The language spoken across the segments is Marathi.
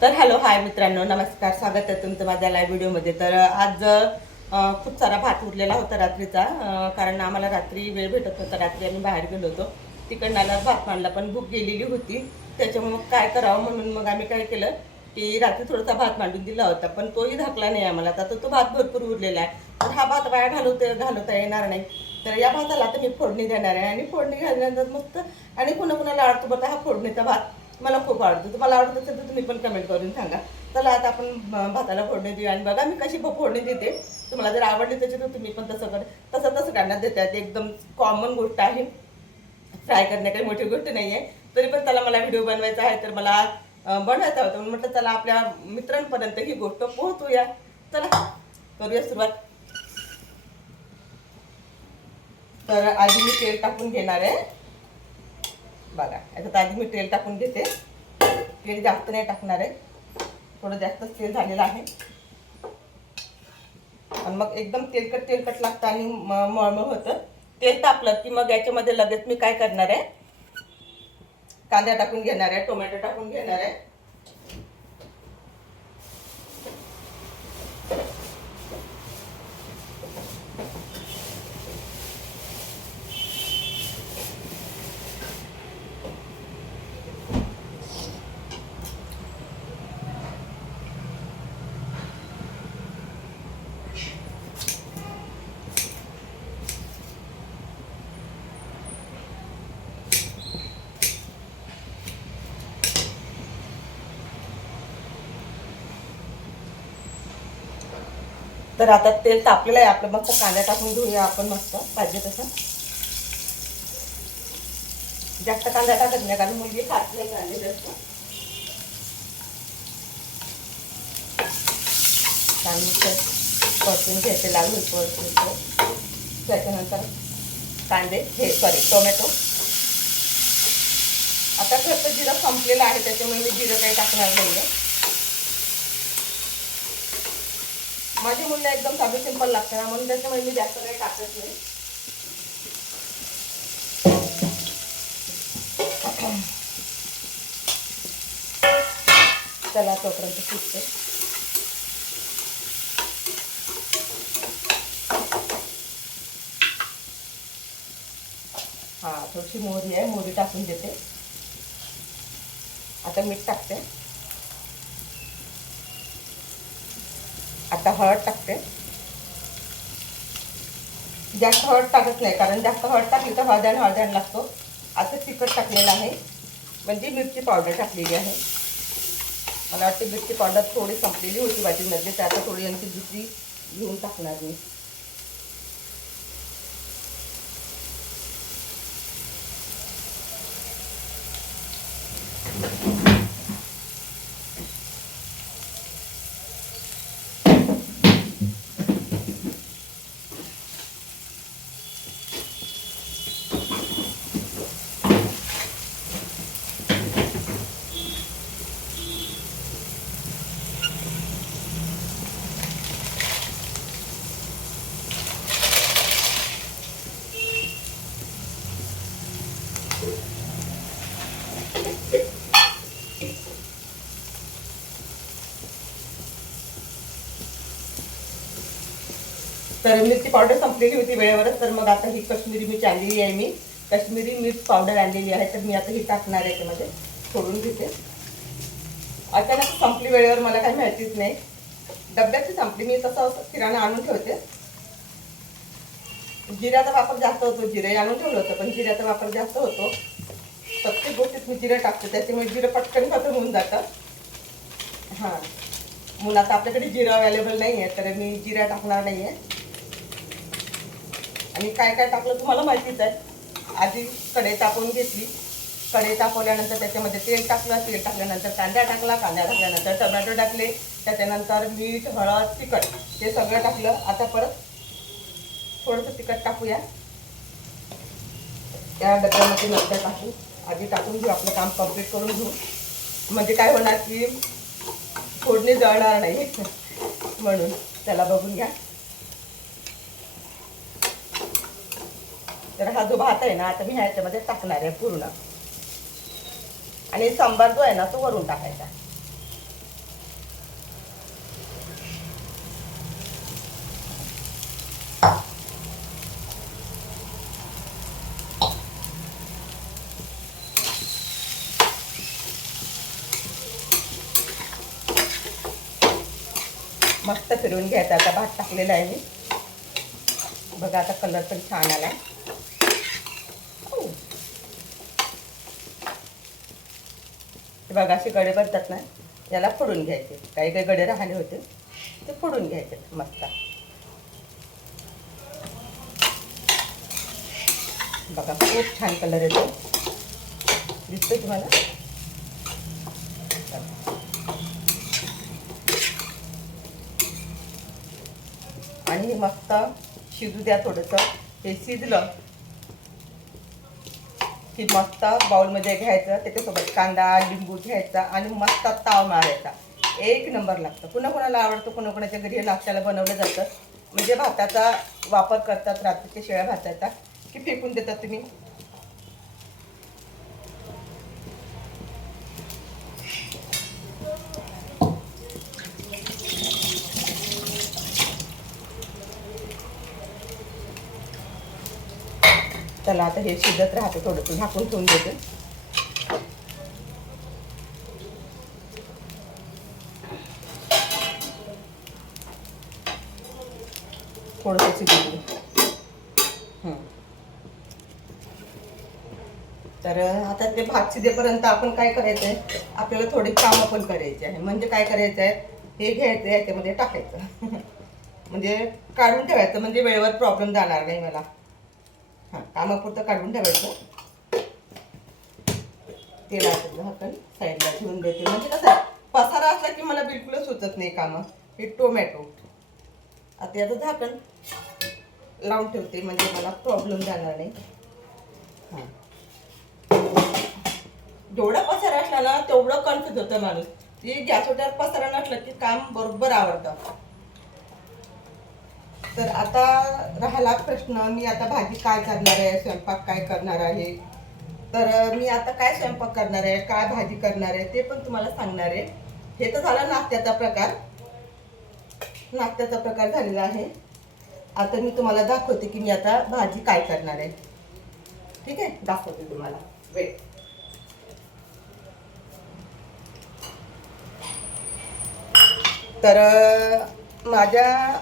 तर हॅलो हाय मित्रांनो, नमस्कार. स्वागत आहे तुमचं माझ्या लाईव्ह व्हिडिओमध्ये. तर आज खूप सारा भात उरलेला होता रात्रीचा, कारण आम्हाला रात्री वेळ भेटत होता. रात्री आम्ही बाहेर गेलो होतो, तिकडनं आल्यावर भात मांडला, पण भूक गेलेली होती. त्याच्यामुळे मग काय करावं म्हणून मग आम्ही काय केलं की रात्री थोडासा भात मांडून दिला होता, पण तोही धाकला नाही आम्हाला. आता तो भात भरपूर उरलेला आहे, तर हा भात वाया घालवता येणार नाही. तर या भाताला आता मी फोडणी देणार आहे, आणि फोडणी घातल्यानंतर मस्त. आणि कुणाला आवडतो बघा हा फोडणीचा भात, मला खूप आवडतो. तुम्हाला आवडत असेल तर तुम्ही पण कमेंट करून सांगा. चला आता आपण भाताला फोडणी देऊया, आणि बघा मी कशी फोडणी देते. तुम्हाला जर आवडली त्याची तर तुम्ही पण तसं करण्यात देतात. एकदम कॉमन गोष्ट आहे, फ्राय करणे काही मोठी गोष्ट नाही आहे. तरी पण त्याला मला व्हिडिओ बनवायचा आहे, तर मला बनवायचा होता. म्हणून म्हटलं चला आपल्या मित्रांपर्यंत ही गोष्ट पोहोचूया. चला करूया सुरुवात. तर आधी मी तेल टाकून घेणार आहे. बघा याच्यात आधी मी तेल टाकून घेते. तेल जास्त नाही टाकणार आहे, थोडं जास्तच तेल झालेलं आहे. आणि मग एकदम तेलकट लागतं आणि मळमळ होतं. तेल तापलं की मग याच्यामध्ये लगेच मी काय करणार आहे, कांदा टाकून घेणार आहे, टोमॅटो टाकून घेणार आहे. तर आता तेल तापलेलं आहे आपलं. मस्त कांदा टाकून घेऊया आपण, मस्त पाहिजे तसं. जास्त कांदा टाकत नाही, कारण मुलगी खात नाही कांदे जास्त. कांदे परतून घ्यायचे, लाल होईपर्यंत. त्याच्यानंतर कांदे टोमॅटो. आता घरचं जिरं संपलेलं आहे, त्याच्यामुळे मी जिरं काही टाकणार नाही आहे. माझी मुलं एकदम साधं सिंपल लागतं ना, म्हणून त्याच्यामुळे मी जास्त काही टाकत नाही. चला तोपर्यंत शिजते. हा थोडीशी मोहरी आहे, मोहरी टाकून देते. आता मीठ टाकते. आता हळद टाकते. जास्त हळद टाकत नाही, कारण जास्त हळद टाकली तर हळद्यान लागतो. आता तिखट टाकलेलं आहे, म्हणजे मिरची पावडर टाकलेली आहे. मला वाटते मिरची पावडर थोडी संपलेली होती वाटीमध्ये, तर आता थोडी यांची दुसरी घेऊन टाकणार मी. तर मिरची पावडर संपलेली होती वेळेवरच, तर मग आता ही कश्मीरी मिरच आणलेली आहे मी. कश्मीरी मिर्च पावडर आणलेली आहे, तर मी आता ही टाकणार आहे त्यामध्ये. फोडून घेते. अचानक संपली वेळेवर, मला काही माहितीच नाही. डब्याची संपली, मी तसं किराणा आणून ठेवते. जिऱ्याचा वापर जास्त होतो, जिरे आणून ठेवलं होतं, पण जिऱ्याचा वापर जास्त होतो. प्रत्येक गोष्टीत मी जिरं टाकते, त्याच्यामुळे जिरं पटकन खतम होऊन जातं. हां, म्हणून आता आपल्याकडे जिरं अवेलेबल नाही आहे, तर मी जिरा टाकणार नाही आहे. आणि काय काय टाकलं तुम्हाला माहितीच आहे. आधी कढई तापवून घेतली. कढई तापवल्यानंतर त्याच्यामध्ये तेल टाकलं. तेल टाकल्यानंतर कांदा टाकला. कांदा टाकल्यानंतर टोमॅटो टाकले. त्याच्यानंतर मीठ, हळद, तिखट हे सगळं टाकलं. आता परत थोडंसं तिखट टाकूया. त्या डब्यामध्ये नंतर टाकू. आधी टाकून घेऊ, आपलं काम कंप्लीट करून घेऊ. म्हणजे काय होणार की फोडणी जळणार नाही म्हणून. त्याला बघून घ्या. तर हा जो भात आहे ना, आता मी ह्याच्यामध्ये टाकणार आहे पूर्ण. आणि सांबार जो आहे ना, तो वरून टाकायचा. मस्त फिरवून घ्यायचा. आता भात टाकलेला आहे मी. बघा आता कलर पण छान आला. बघा असे गडे बनतात ना, याला फोडून घ्यायचे. काही काही गडे राहिले होते ते फोडून घ्यायचे मस्त. बघा खूप छान कलर येतो, दिसतोय तुम्हाला. आणि मस्त शिजू द्या थोडंसं. हे शिजलं की मस्त बाउलमध्ये घ्यायचं. त्याच्यासोबत कांदा लिंबू घ्यायचा आणि मस्त ताव मारायचा. एक नंबर लागतं. कुणाकुणाला आवडतं, कुणाकुणाच्या घरी नाश्त्याला बनवलं जातं. म्हणजे भाताचा वापर करतात रात्रीच्या शिळ्या भाताचा की फेकून देतात तुम्ही. चला आता हे शिजत राहते. थोडंसं झाकून ठेवून देते. थोडंसं शिजू. तर आता ते भात शिजेपर्यंत आपण काय करायचं आहे, आपल्याला थोडी कामं पण करायची आहे. म्हणजे काय करायचं आहे, हे घ्यायचं याच्यामध्ये टाकायचं म्हणजे काढून ठेवायचं, म्हणजे वेळेवर प्रॉब्लेम जाणार नाही मला. हां, कामापुरतं काढून ठेवायचं. तेला झाकण साईडला ठेवून देते. म्हणजे कसं पसारा असला की मला बिलकुलच सुचत नाही कामं. हे टोमॅटो आता याचं झाकण लावून ठेवते, म्हणजे मला प्रॉब्लेम जाणार नाही. हां, जेवढा पसारा असला ना तेवढं कन्फ्युज होतं माणूस. ती गॅसवर पसारा नसला की काम बरोबर आवडतं. तर आता राहिला प्रश्न, मी आता भाजी काय करणार आहे, स्वयंपाक काय करणार आहे. तर मी आता काय स्वयंपाक करणार आहे, काय भाजी करणार आहे ते पण तुम्हाला सांगणार आहे. हे तर झाला नाश्त्याचा प्रकार. नाश्त्याचा प्रकार झालेला आहे. आता मी तुम्हाला दाखवते की मी आता भाजी काय करणार आहे. ठीक आहे, दाखवते तुम्हाला. वेट. तर माझ्या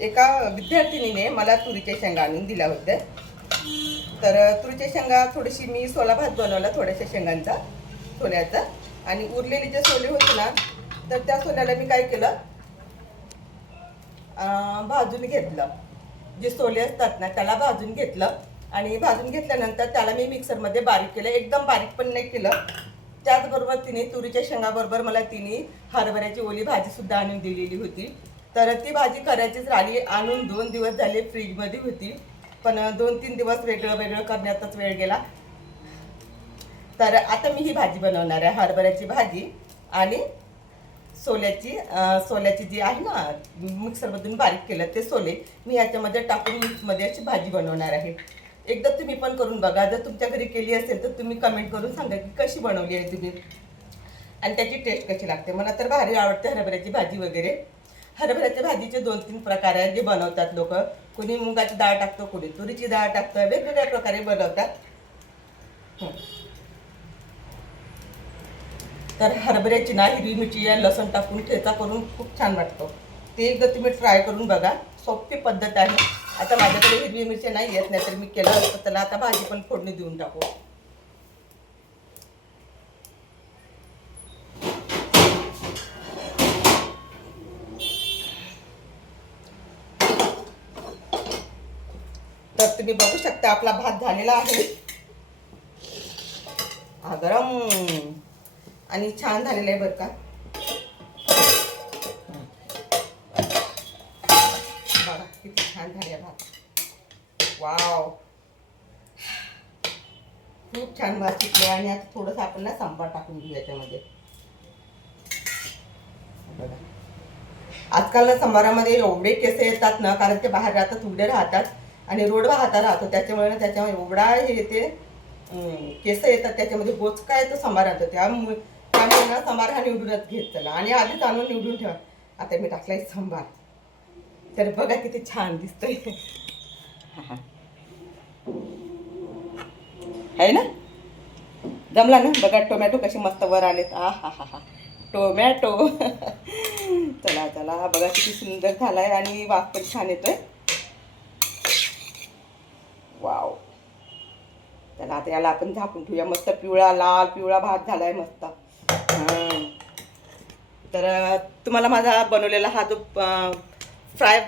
एका विद्यार्थिनीने मला तुरीच्या शेंगा आणून दिल्या होत्या. तर तुरीच्या शेंगा थोडीशी मी सोला भात बनवला थोड्याशा शेंगांचा, सोल्याचा. आणि उरलेले जे सोले होते ना, तर त्या सोल्याला मी काय केलं, भाजून घेतलं. जे सोले असतात ना त्याला भाजून घेतलं. आणि भाजून घेतल्यानंतर त्याला मी मिक्सरमध्ये बारीक केलं. एकदम बारीक पण नाही केलं. त्याचबरोबर तिने तुरीच्या शेंगाबरोबर मला तिने हरभऱ्याची ओली भाजीसुद्धा आणून दिलेली होती. तर ती भाजी करायचीच राहिली. आणून 2 दिवस झाले फ्रीजमध्ये होती, पण 2-3 दिवस वेगळं वेगळं करण्यातच वेळ गेला. तर आता मी ही भाजी बनवणार आहे, हरभऱ्याची भाजी आणि सोल्याची जी आहे ना, मिक्सरमधून बारीक केलं ते सोले मी याच्यामध्ये टाकून मिक्समध्ये अशी भाजी बनवणार आहे. एकदा तुम्ही पण करून बघा. जर तुमच्या घरी केली असेल तर तुम्ही कमेंट करून सांगा की कशी बनवली आहे तुम्ही आणि त्याची टेस्ट कशी लागते. मला तर भारी आवडते हरभऱ्याची भाजी वगैरे. हरभऱ्याच्या भाजीचे 2-3 प्रकार आहेत जे बनवतात लोक. कोणी मुगाची डाळ टाकतो, कोणी तुरीची डाळ टाकतं, वेगवेगळ्या प्रकारे बनवतात. तर हरभऱ्याची ना हिरवी मिरची या लसूण टाकून ठेचा करून खूप छान वाटतो. ते एकदा तुम्ही ट्राय करून बघा. सोपी पद्धत आहे. आता माझ्याकडे हिरवी मिरची नाही येत, नाही तर मी केलं असतं. त्याला आता भाजी पण फोडणी देऊन टाकू. तर तुम्ही बघू शकता आपला भात झालेला आहे. हा गरम आणि छान झालेला आहे बरं का. बघा किती छान झाले भात. वाव, खूप छान भात शिकले. आणि आता थोडंसं आपण ना सांबार टाकून घेऊ याच्यामध्ये. बघा आजकाल ना सांबारामध्ये एवढे केस येतात ना, कारण ते बाहेर राहतात, उघडे राहतात आणि रोड वाहता राहतो. त्याच्यामुळे ना त्याच्यामध्ये एवढा हे येते, केस येतात त्याच्यामध्ये, बोचका येतो सांबाराचा. त्यामुळे ना सांबार हा निवडूनच घेत चला. आणि आधीच आणून निवडून ठेवा. आता मी टाकलाय सांबार. तर बघा किती छान दिसतंय आहे ना. जमला ना. बघा टोमॅटो कसे मस्त वर आलेत. आ हा हा हा टोमॅटो चला चला, हा बघा किती सुंदर झालाय आणि वाफ पण छान येतोय. वाव. चला आता याला आपण झाकून ठेवूया. मस्त पिवळा लाल पिवळा भात झालाय मस्त. तर तुम्हाला माझा बनवलेला हा जो फ्राय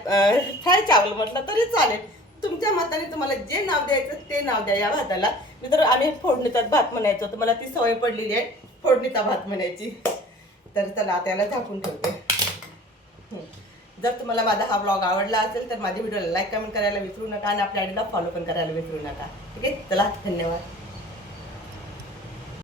चावल म्हटलं तरी चालेल. तुमच्या मताने तुम्हाला जे नाव द्यायचं ते नाव द्या या भाताला. मी तर आम्ही फोडणीचा भात म्हणायचो, तर मला ती सवय पडलेली आहे फोडणीचा भात म्हणायची. तर चला आता याला झाकून ठेवते. जर तुम्हाला माझा हा ब्लॉग आवडला असेल तर माझ्या व्हिडिओला लाईक कमेंट करायला विसरू नका आणि आपल्या आयडीला फॉलो पण करायला विसरू नका. ठीक आहे, चला धन्यवाद.